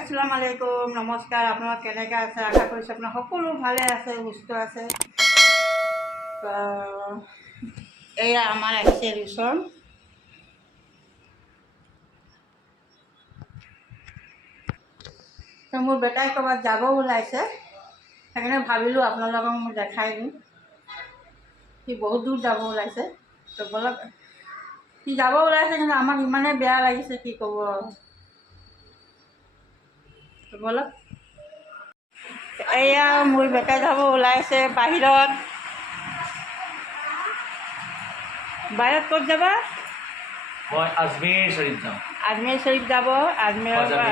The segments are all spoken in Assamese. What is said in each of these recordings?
আসসালামু আলাইকুম নমস্কাৰ। আপোনালোক কেনেকৈ আছে? আশা কৰিছোঁ আপোনাৰ সকলো ভালে আছে, সুস্থ আছে। এয়া আমাৰ আহিছে ৰিচন। মোৰ বেটাই ক'ৰবাত যাব ওলাইছে, সেইকাৰণে ভাবিলোঁ আপোনালোকক মই দেখাই দিম। সি বহুত দূৰ যাব ওলাইছে, তো বলক। সি যাব ওলাইছে, কিন্তু আমাক ইমানেই বেয়া লাগিছে, কি ক'ব। বলক, এয়া মোৰ বেটাই যাব ওলাইছে বাহিৰত। বাহিৰত ক'ত যাবা? মই আজমেৰ শ্বৰীফ যাম। আজমেৰ শ্বৰীফ যাব, আজমেৰৰ পৰা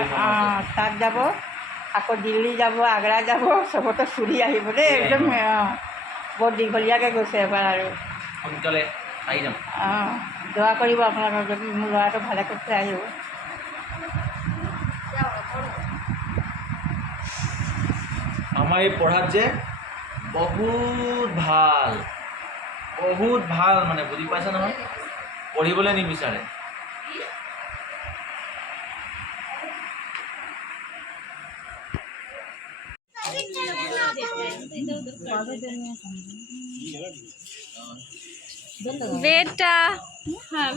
তাত যাব, আকৌ দিল্লী যাব, আগ্ৰা যাব, চবতে ফুৰি আহিব দেই। একদম বৰ দীঘলীয়াকৈ গৈছে এবাৰ আৰু সোনকালে আহি যাম। দোৱা কৰিব আপোনালোকৰ, যদি মোৰ ল'ৰাটো ভালে কৈছে আহিব। আমাৰ এই পঢ়াত যে বহুত ভাল, বহুত ভাল, মানে বুজি পাইছে নহয়? পঢ়িবলৈ নিবিচাৰে। बेटा हाँ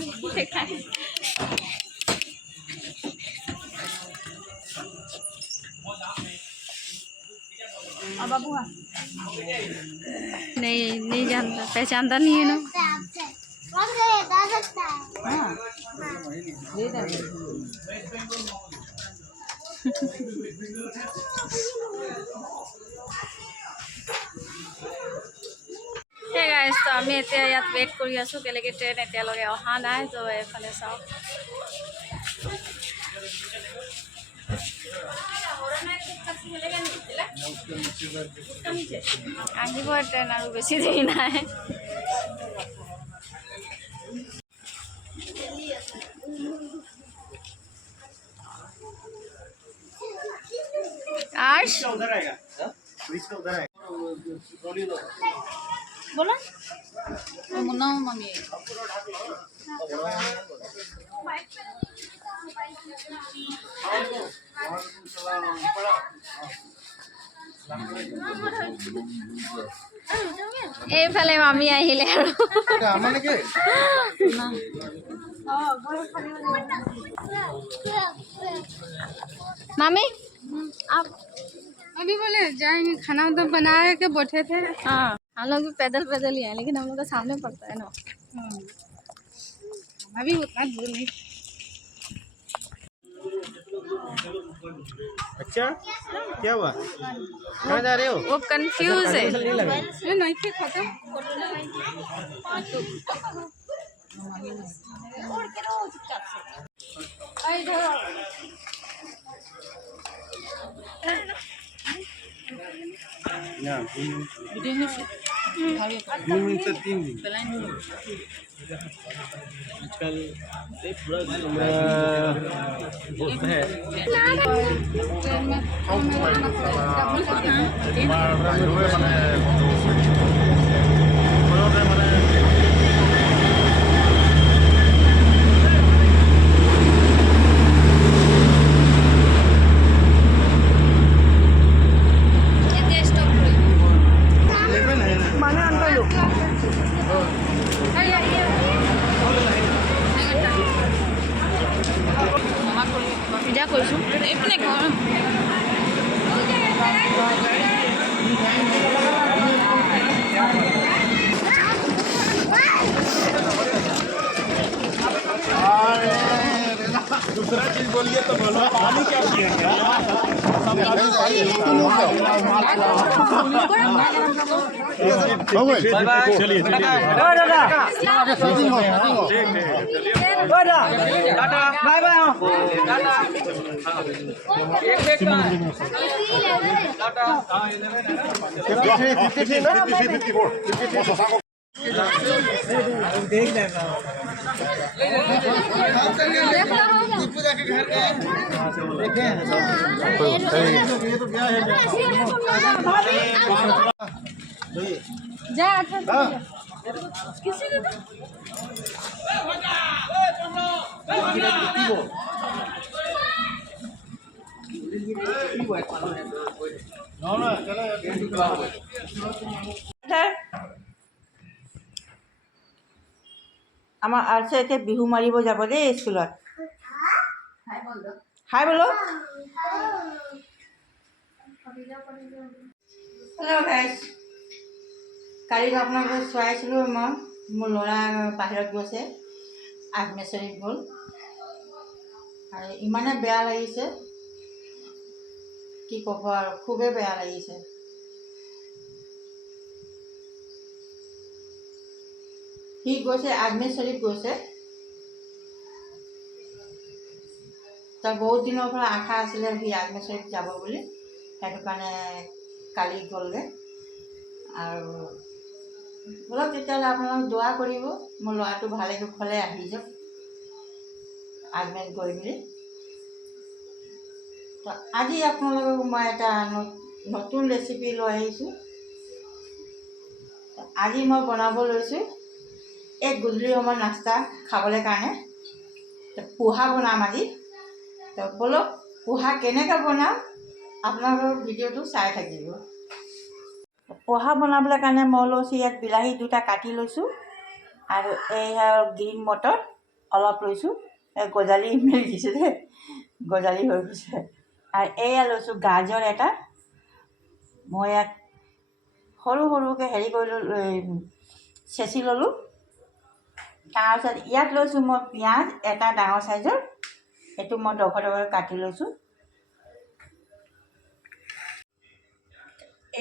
नहीं जानता, पहचानता नहीं है ना। हे गाइस, तो आमी এতিয়া ইয়াত वेट কৰি আছো, কেলেকে ট্ৰেইন এতিয়ালৈকে অহা নাই। তো এইফালে চাওক, আহিব ট্ৰেইন আৰু বেছি দেৰি নাই। आर्श बोला मुन्ना मम्मी এইফালে মামী আহিলে আৰু मामी आप अभी बोले जाएंगे, खाना तो बना के बैठे थे। हाँ, हम लोग भी पैदल पैदल ही हैं, लेकिन हम लोग का सामने पड़ता है ना। अभी उतना दूर नहीं। अच्छा, क्या हुआ? कहाँ जा रहे हो? वो कंफ्यूज है। ये नहीं थे खत्म। ना, 2 दिन से 3 दिन। आजकल पूरा है। পূজা কৰিছোঁ এইপিনে ঘৰ दूसरा चीज बोलिए तो बोलो, पानी क्या पिएंगे? चलिए बाय बाय। देख लेना जा किसी ने No, no, আমাৰ আৰ্টছে এতিয়া বিহু মাৰিব যাব দেই স্কুলত। হাই বোলো। হেল্ল' গাইজ, কালি আপোনালোকক চোৱাইছিলোঁ মই, মোৰ ল'ৰা বাহিৰত গৈছে, আগ্নেশ্বৰীত গ'ল আৰু ইমানে বেয়া লাগিছে, কি ক'ব আৰু, খুবেই বেয়া লাগিছে। সি গৈছে আগ্নেশ্বৰীত গৈছে। তাৰ বহুত দিনৰ পৰা আশা আছিলে সি আগ্নেশ্বৰীত যাব বুলি, সেইটো কাৰণে কালি গ'লগৈ। আৰু বলক তেতিয়াহ'লে আপোনালোক দোৱা কৰিব, মোৰ ল'ৰাটো ভালে কুশলে আহি যাওক আগ্নেত গৈ বুলি। তো আজি আপোনালোকক মই এটা নতুন ৰেচিপি লৈ আহিছোঁ। আজি মই বনাব লৈছোঁ এক গধূলি সময়ত নাস্তা খাবলৈ কাৰণে পোহা বনাম আজি। তো বলক পোহা কেনেকৈ বনাম আপোনালোকৰ ভিডিঅ'টো চাই থাকিব। পোহা বনাবলৈ কাৰণে মই লৈছোঁ ইয়াত বিলাহী 2টা কাটি লৈছোঁ আৰু এয়া গ্ৰীণ মটৰ অলপ লৈছোঁ। গজালি মেলি দিছোঁ দেই, গজালি হৈ গৈছে। আৰু এয়া লৈছোঁ গাজৰ এটা, মই ইয়াত সৰু সৰুকৈ হেৰি কৰিলোঁ, চেঁচি ল'লোঁ। তাৰপিছত ইয়াত লৈছোঁ মই পিঁয়াজ এটা ডাঙৰ চাইজৰ, সেইটো মই ডখৰ কাটি লৈছোঁ।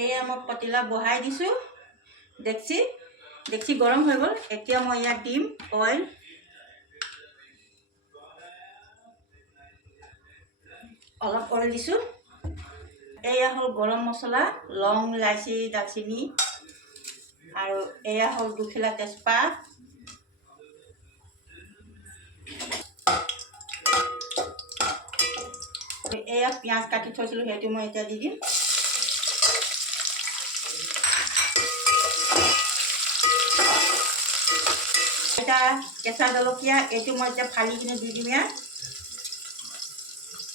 এয়া মই পতিলা বহাই দিছোঁ, ডেক্সি গৰম হৈ গ'ল। এতিয়া মই ইয়াত দিম অইল, অলপ অইল দিছোঁ। এয়া হ'ল গৰম মছলা, লং, ইলাচি, দালচিনি, আৰু এয়া হ'ল 2 খিলা তেজপাত। এয়া পিঁয়াজ কাটি থৈছিলোঁ, সেইটো মই এতিয়া দি দিম। এটা কেঁচা জলকীয়া, এইটো মই এতিয়া ফালি কিনে দি দিম ইয়াত।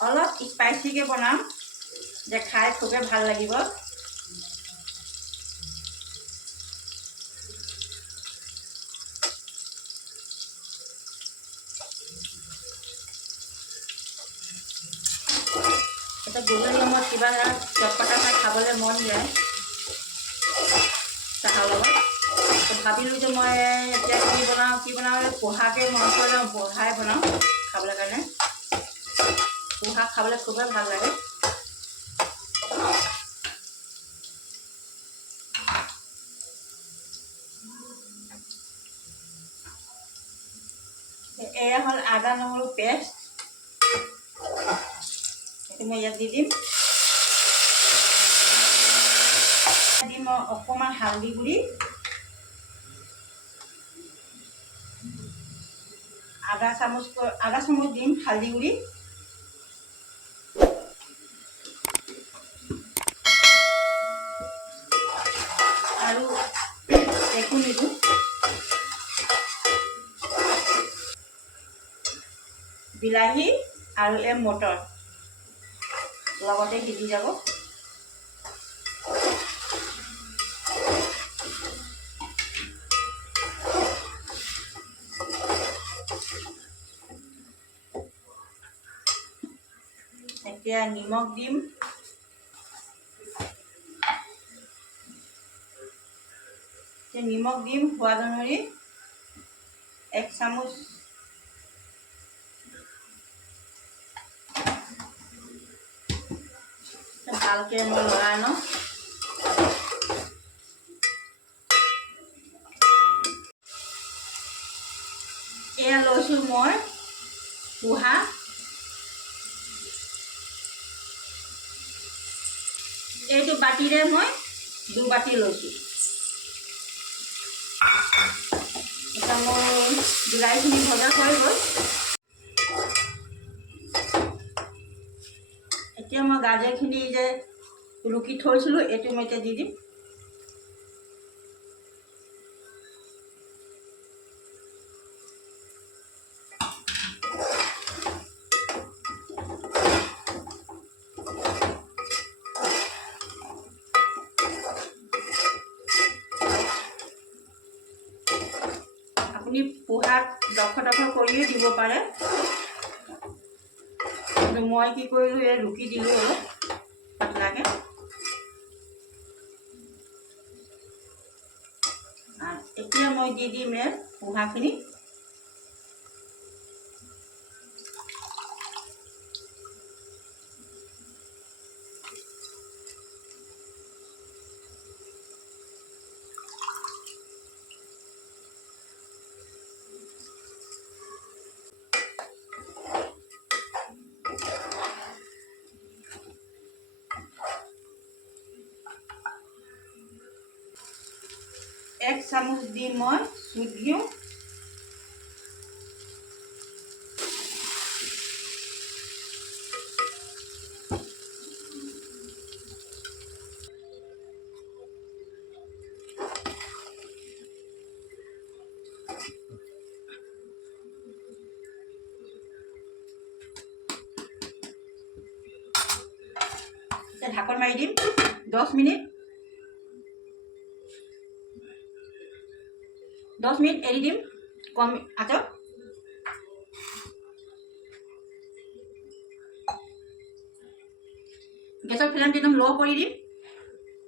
অলপ স্পাইচিকৈ বনাম যে খাই খুবেই ভাল লাগিব। এটা গধূলি সময়ত কিবা এটা চটপটা খাবলৈ মন যায় চাহৰ লগত। তো ভাবিলোঁ যে মই এতিয়া কি বনাওঁ, পোহাকে মন কৰি লওঁ, পোহাই বনাওঁ খাবলৈ কাৰণে। পোহা খাবলৈ খুবেই ভাল লাগে। এয়া হ'ল আদা নহৰু পেষ্ট, সেইটো মই ইয়াত দি দিম। মই অকণমান হালধি গুড়ি, আধা চামুচ দিম হালধি গুড়ি, আৰু একো নিদিওঁ। বিলাহী আৰু এই মটৰ লগতে সিজি যাব। এতিয়া নিমখ দিম, সোৱাদ অনুসৰি 1 চামুচ। ভালকৈ মই লৰাই লওঁ। এয়া লৈছোঁ মই পোহা, এইটো বাতিৰে মই 2 বাতি লৈছোঁ। এতিয়া মোৰ বিলাহীখিনি ভজা হৈ গ'ল। এতিয়া মই গাজৰখিনি যে ৰুকি থৈছিলোঁ, এইটো মই এতিয়া দি দিম। তাত ডখ কৰিয়ে দিব পাৰে, কিন্তু মই কি কৰিলোঁ, এই ৰুকি দিলোঁ অলপ পাতলাকৈ। এতিয়া মই দি দিম এই পোহাখিনি। এক চামুচ দি মই চুট দিওঁ। ঢাকন মাৰি দিম 10 মিনিট। 10 মিনিট এৰি দিম কম আঁচত। গেছৰ ফ্লেমটো একদম ল' কৰি দিম,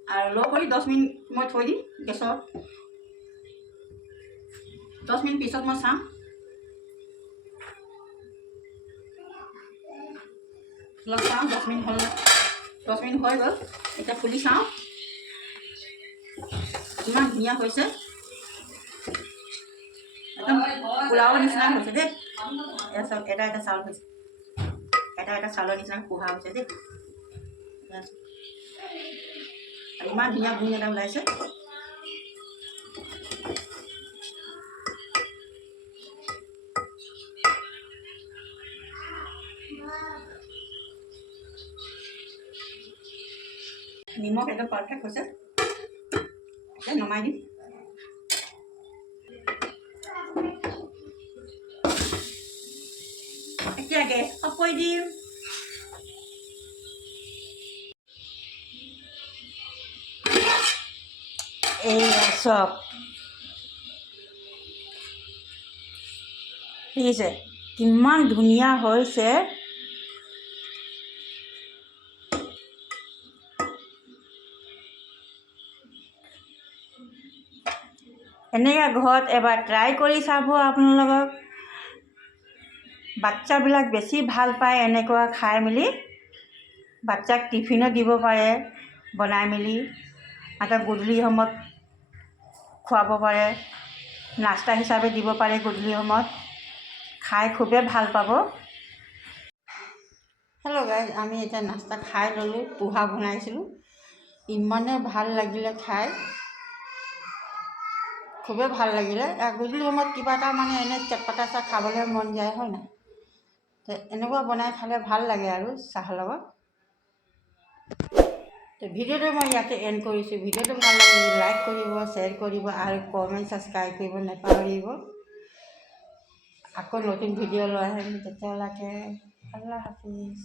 আৰু ল' কৰি 10 মিনিট মই থৈ দিম গেছত। 10 মিনিট পিছত মই চাম। অলপ চাওঁ, 10 মিনিট হ'ল, 10 মিনিট হৈ গ'ল। এতিয়া খুলি চাওঁ, ইমান ধুনীয়া হৈছে, একদম পোলাওৰ নিচিনা হৈছে দেই। চব এটা এটা চাউল হৈছে, এটা এটা চাউলৰ নিচিনা পোহা হৈছে দেই। ইমান ধুনীয়া গুণ এটা ওলাইছে। নিমখ একদম পাৰফেক্ট হৈছে। এতিয়া নমাই দিম। এতিয়া গেছ অফ কৰি দিম। এইয়া চব দেখিছে কিমান ধুনীয়া হৈছে। এনেকৈ ঘৰত এবাৰ ট্ৰাই কৰি চাব আপোনালোকক। বাচ্চাবিলাক বেছি ভাল পায় এনেকুৱা খাই মেলি। বাচ্চাক টিফিনত দিব পাৰে বনাই মেলি, আকৌ গধূলি সময়ত খুৱাব পাৰে, নাস্তা হিচাপে দিব পাৰে গধূলি সময়ত, খাই খুবেই ভাল পাব। হেল্ল' গাইজ, আমি এতিয়া নাস্তা খাই ল'লোঁ। পোহা বনাইছিলোঁ, ইমানেই ভাল লাগিলে খাই, খুবেই ভাল লাগিলে। গধূলি সময়ত কিবা এটা মানে এনে চটপটা চাহ খাবলৈ মন যায়, হয় নাই? এনেকুৱা বনাই খালে ভাল লাগে আৰু চাহৰ লগত। ভিডিঅ'টো মই ইয়াতে এণ্ড কৰিছোঁ। ভিডিঅ'টো ভাল লাগিলে লাইক কৰিব, শ্বেয়াৰ কৰিব আৰু কমেণ্ট ছাবস্ক্ৰাইব কৰিব নাপাহৰিব। আকৌ নতুন ভিডিঅ' লৈ আহিম, তেতিয়ালৈকে আল্লাহ হাফিজ।